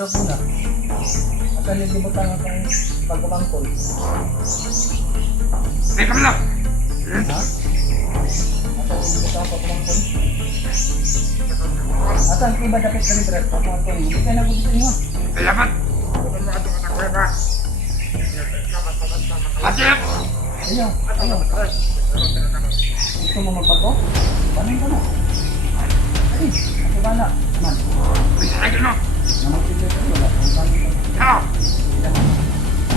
Muna. Asan yung limutan ng pagkumangkol? Ay, kami lang! Ha? Asan yung limutan ng pagkumangkol? Asan yung iba dapat ka rin, Brad? Pagkumangkol. Hindi ka nagugutin mo. Salamat! Huwag mo ito ka na kuya ba? Masip! Ayaw. Ayaw. Gusto mo magbago? Paano ka na? Ay, ako ba na? Man. May sakay ka no? Namagpili ka rin. Wala. Ang dami ka. Ano?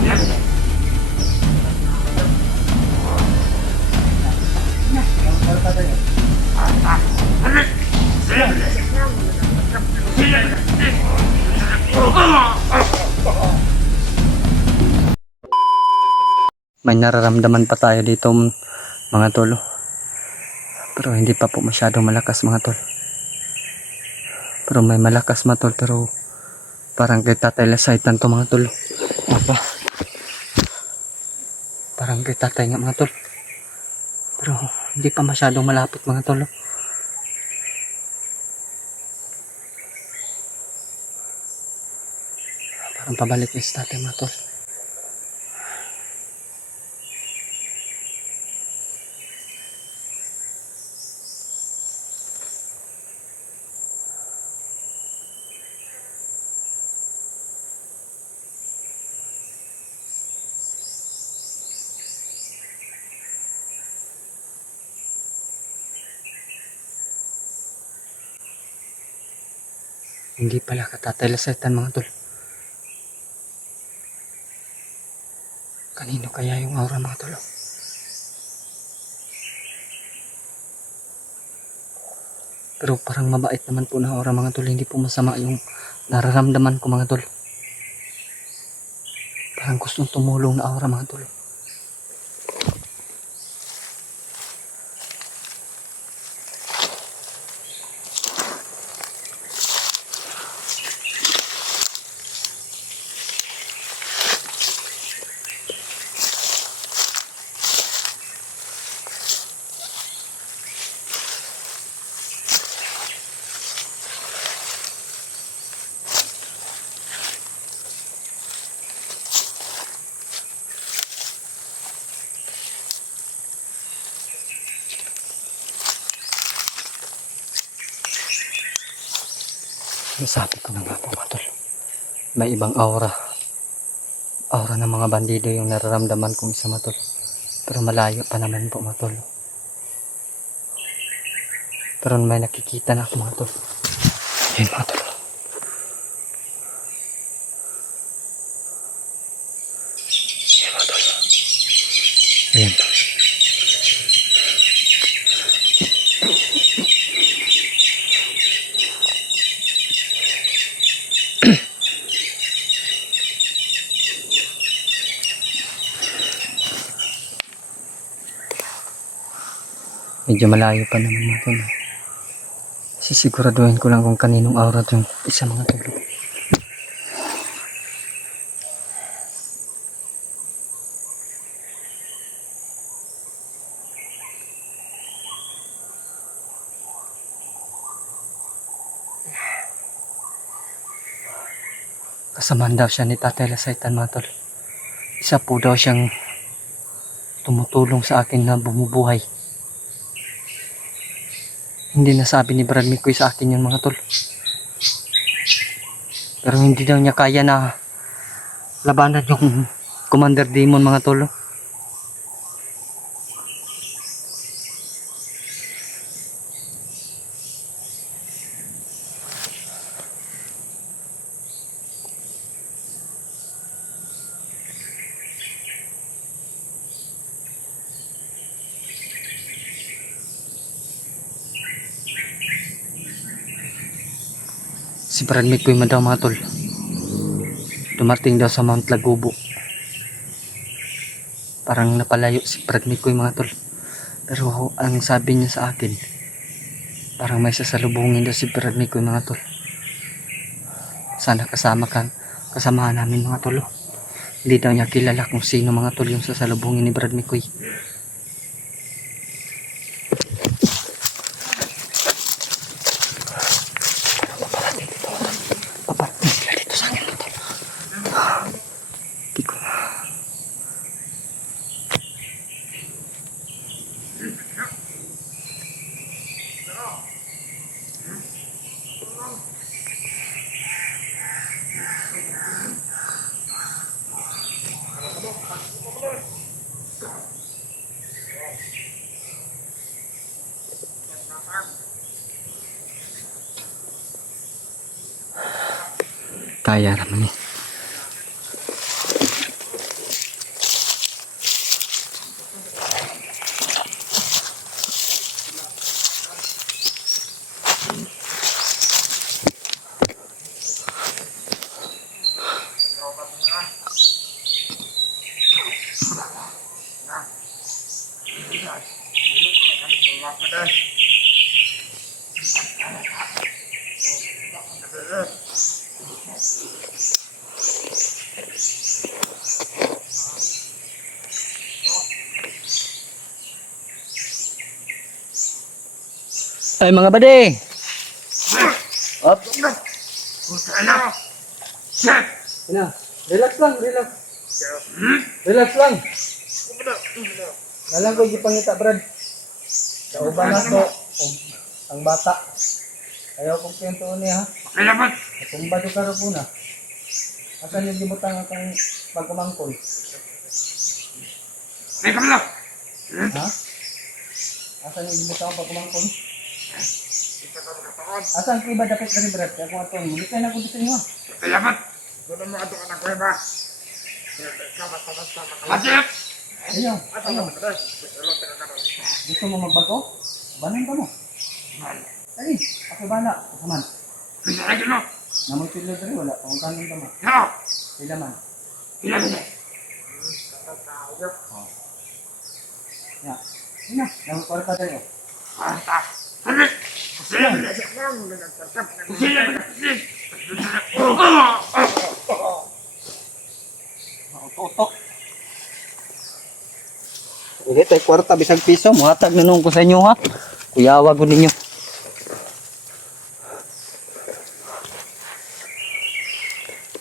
Yan! Ang barkada niyo. Ano? Sige! Sige! May nararamdaman pa tayo dito mga tol, pero hindi pa po masyadong malakas mga tol, pero may malakas mga tol, pero parang kay Tatay Lasaitan to mga tol. Apa? Parang kay Tatay nga mga tol, pero hindi pa masyadong malapit mga tol. Parang pabalik ni Tatay mga tol. Hindi pala ka Tatay Lasaitan mga tol. Kanino kaya yung aura mga tol? Pero parang mabait naman po na aura mga tol. Hindi po masama yung nararamdaman ko mga tol. Parang gustong tumulong na aura mga tol. Sabi ko na nga po mga tol, may ibang aura ng mga bandido yung nararamdaman kong isa mga tol, pero malayo pa naman po mga tol, pero may nakikita na ako mga tol. Yun mga tol, yun mga tol, ayan. Medyo malayo pa naman mga tol. Sisiguraduhin ko lang kung kaninong aura yung isa mga tol. Kasamaan daw siya ni Tatay Lasaitan mga tol. Isa po daw siyang tumutulong sa akin na bumubuhay. Hindi nasabi ni Brad Mikoy sa akin yun mga tol. Pero hindi daw niya kaya na labanan yung Commander Demon mga tol. Si Brad Mikoy man daw mga tol, dumating daw sa Mount Lagubo. Parang napalayo si Brad Mikoy mga tol, pero ang sabi niya sa akin, parang may sasalubungin daw si Brad Mikoy mga tol. Sana kasamahan namin mga tol. Hindi daw niya kilala kung sino mga tol yung sasalubungin ni Brad Mikoy. Paparating sila dito sa akin. Kaya naman eh. Ay mga bade. Up. Ano? Shit! Ina, relax lang, relax. Relax lang. Nalang ko gipangita brad. Sa uban na to, ang bata. Ayaw kong kwento niya ha. Kailangan! Tumba do karo po na. Asan yung gibutang akong pagkumangkol? Ay, kamala! Ha? Asan yung gibutang akong pagkumangkol? Asan ko iba dapat dari brad? Kaya kung aton, muli kayo na kung sa inyo ha. Kailangan! Doon mo ato ka ng kuweba! Masip! Ayaw, ayaw. Gusto mo magbago? Banan ka mo. Ay, ako bala. Kaman. Bisa lagi no? Namoy pilod rin, wala. Kung kanin ka mo. No! Sila man. Kailangan na! Ya. Ina, namoy kwarta tayo. Basta! Sabi! Sila! Sila! Mautok-utok. Ulit, ay kwarta, bisag piso. Muhatag na nung ko sa inyo ha. Kuyawag ko ninyo.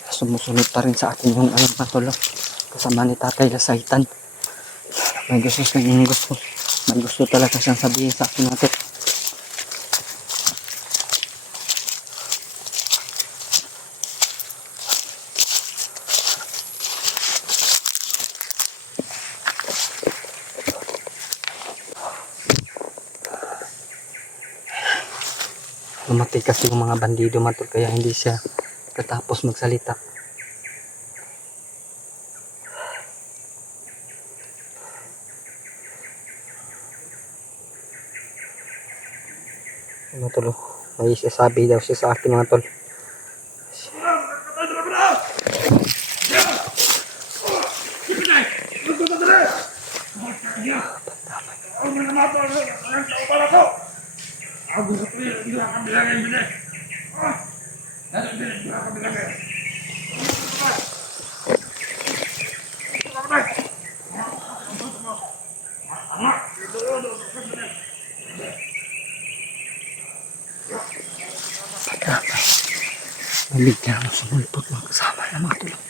Sumusunod pa rin sa akin yung alam patulog. Kasama ni Tatay Lasaitan. May gusto sa inyo gusto. May gusto talaga siyang sabihin sa akin natin. Namatay kasi yung mga bandido matol kaya hindi siya katapos magsalita. Mga tol, may isasabi daw siya sa akin mga tol. Bigla mo sumulpot mga kasama ng mga tulog.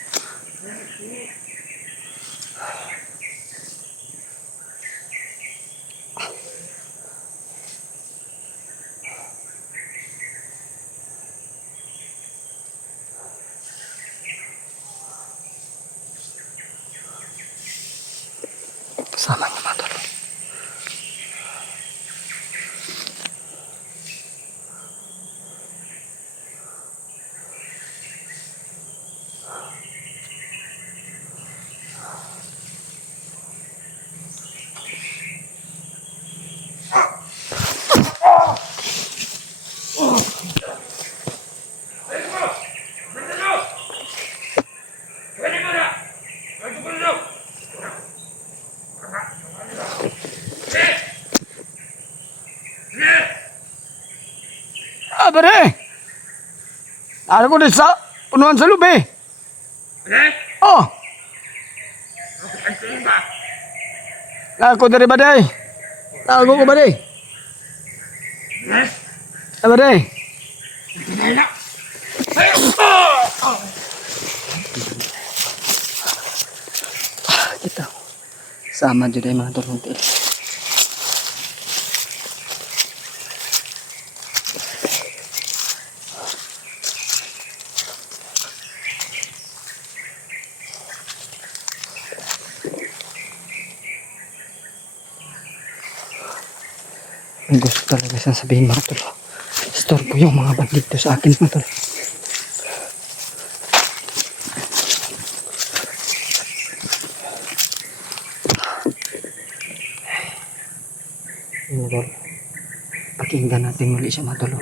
Kasama niya mga tulog. Ah, pare! Ano ko din sa punuan sa lubi? Oh! Ako dari badai. Tago ko badai. Ah, badai. Kita. Sama juga mga tulong tayo. Ang gusto talaga siyang sabihin mga tol. Store ko yung mga bandito sa akin mga tol. Mga tol. Pakinggan natin muli siya mga tol.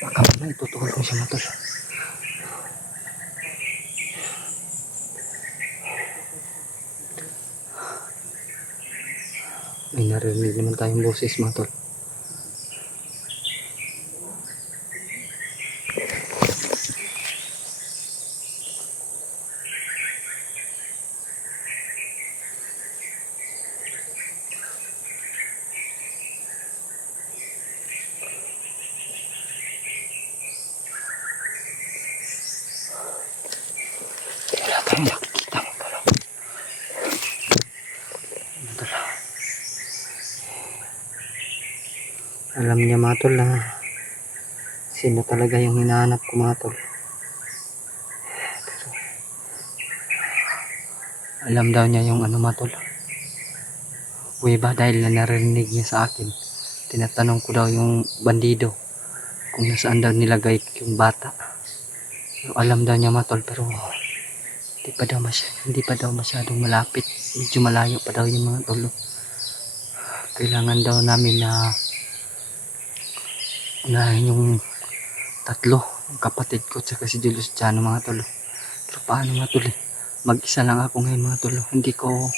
Baka wala itutuhol ko siya mga tol. May narinig naman tayong boses mga tol. Wala tayong nakikita mga tol. Mga tol. Alam niya mga tol na sino talaga yung hinahanap ko mga tol. Pero, alam daw niya yung ano mga tol. Ba dahil na narinig niya sa akin. Tinatanong ko daw yung bandido kung nasaan daw nilagay yung bata. Pero alam daw niya mga tol, pero hindi pa daw masyadong malapit. Medyo malayo pa daw yung mga tol. Kailangan daw namin na unahin yung tatlo, yung kapatid ko at si Julius Chano mga tol. Pero paano mga tol, mag-isa lang ako ngayon mga tol. Hindi ko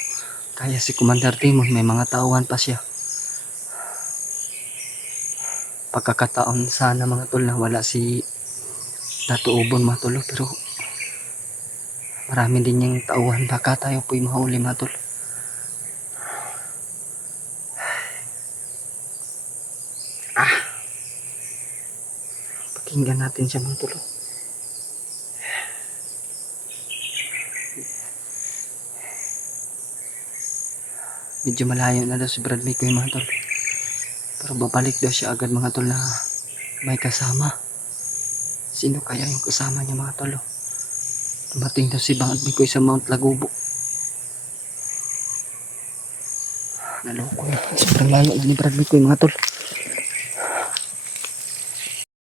kaya si Commander Timon, may mga tauhan pa siya. Pagkakataon sana mga tol na wala si Dato Ubon mga tol, pero marami din yung tauhan, baka tayo po'y mahuli mga tol. Pakinggan natin siya mga tol. Medyo malayo na daw si Brad Mikoy mga tol. Pero babalik daw siya agad mga tol na may kasama. Sino kaya yung kasama niya mga tol? Dumating daw si Brad Mikoy sa Mount Lagubo. Naloko na. Sobrang layo na ni Brad Mikoy mga tol.